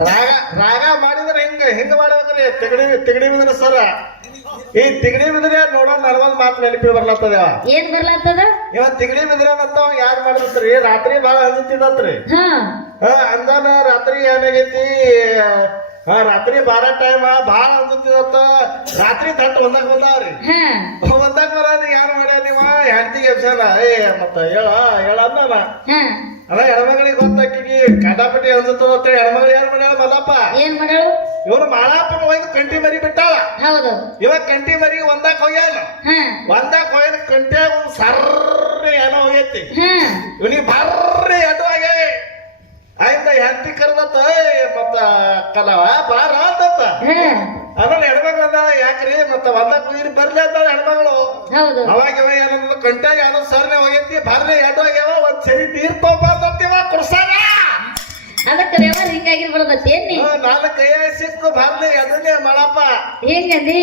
ರಾಗ ರಾಗ ಮಾಡಿದ್ರೆ ಹೆಂಗ ಮಾಡ್ಬೇಕ್ರಿ ತಿಗಡಿ ಬಿದ್ರೆ ಸರ ಈ ತಿಗಡಿ ಬಿದ್ರೆ ನೋಡೋ ನಡ್ಕೊಂಡ್ ಮಾತು ನೆನಪಿ ಬರ್ಲತ್ತದ ಏನ್ ಬರ್ಲತ್ತದ ಇವ ತಿಗಡಿ ಬಿದ್ರೆ ಅಂತ ಯಾರು ಮಾಡಿದ್ರಿ ರಾತ್ರಿ ಬಾಳ ಅನ್ಸುತ್ತಿದತ್ರಿ ಅಂದಾನ ರಾತ್ರಿ ಏನಾಗೈತಿ ರಾತ್ರಿ 12 ಟೈಮ್ ಬಾಳ ಅನ್ಸುತ್ತಿದತ್ತ ರಾತ್ರಿ ತಟ್ಟು ಒಂದಾಗ ಬಂದಾವ್ರಿ ಒಂದಾಗ ಬರೋದು ಯಾರು ಮಾಡ್ಯಾರ ನೀವ ಹೆಂಡತಿಗೆ ಎಬ್ಸಲ್ಲ ಮತ್ತ ಹೇಳ ಅಂದಾನ ಅದ ಹೆಣ್ಮಗಳಿಗೆ ಗೊತ್ತಾಕಿ ಕಟಾಪಟಿ ಅನ್ಸುತ್ತ ಹೆಣ್ಮಗಳು ಯಾರು ಮಾಡ್ಯಾಳ ಮಲ್ಲಪ್ಪ ಏನ್ ಮಾಡಳು ಇವ್ರು ಮಾಳಪ್ಪನ ಒಯ್ದು ಕಂಟಿ ಮರಿ ಬಿಟ್ಟಾಳ ಹೌದು ಇವಾಗ ಕಂಟಿ ಮರಿ ಒಂದಾಕ್ ಹೋಗ್ಯಾನ ಒಂದಾಕ್ ಹೋಗ್ಯಾನ ಕಂಟ್ಯಾಗ ಒಂದ್ ಸರ್ರಿ ಏನೋ ಹೋಗೈತಿ ಇವನಿಗೆ ಬರ್ರಿ ಎದ್ದು ಆಗ್ಯಾವೆ ಆಯ್ತ ಹೆಂಡತಿ ಕರ್ದತ್ತ ಮತ್ತ ಕಲವ ಬಾರ ಅಂತತ್ತ ಆಮೇಲೆ ಹೆಣ್ಮಗಳು ಅಂದ ಯಾಕ್ರಿ ಮತ್ತ ಒಂದಾಕ್ ಹೋಗಿರಿ ಬರ್ಲಿ ಅಂತ ಹೆಣ್ಮಗಳು ಅವಾಗ ಇವ ಏನಂದ ಕಂಟ್ಯಾಗ ಏನೋ ಸರ್ನೆ ಹೋಗೈತಿ ಬರ್ರಿ ಎದ್ದು ಆಗ್ಯಾವ ಒಂದ್ ಸರಿ ನೀರ್ ತಗೊಂಬಂದಿವ ಕುಡ್ಸಾನ ಅದಕ್ಕೆ ವ್ಯವಹಾರ ಹಿಂಗಾಗಿರ್ಬಾರ್ದತ್ತೇನಿ ನಾನು ಕೈಯಾಗ ಸಿಕ್ಕು ಬರ್ಲಿ ಅದನ್ನೇ ಮಾಡಪ್ಪ ಹೆಂಗಂದಿ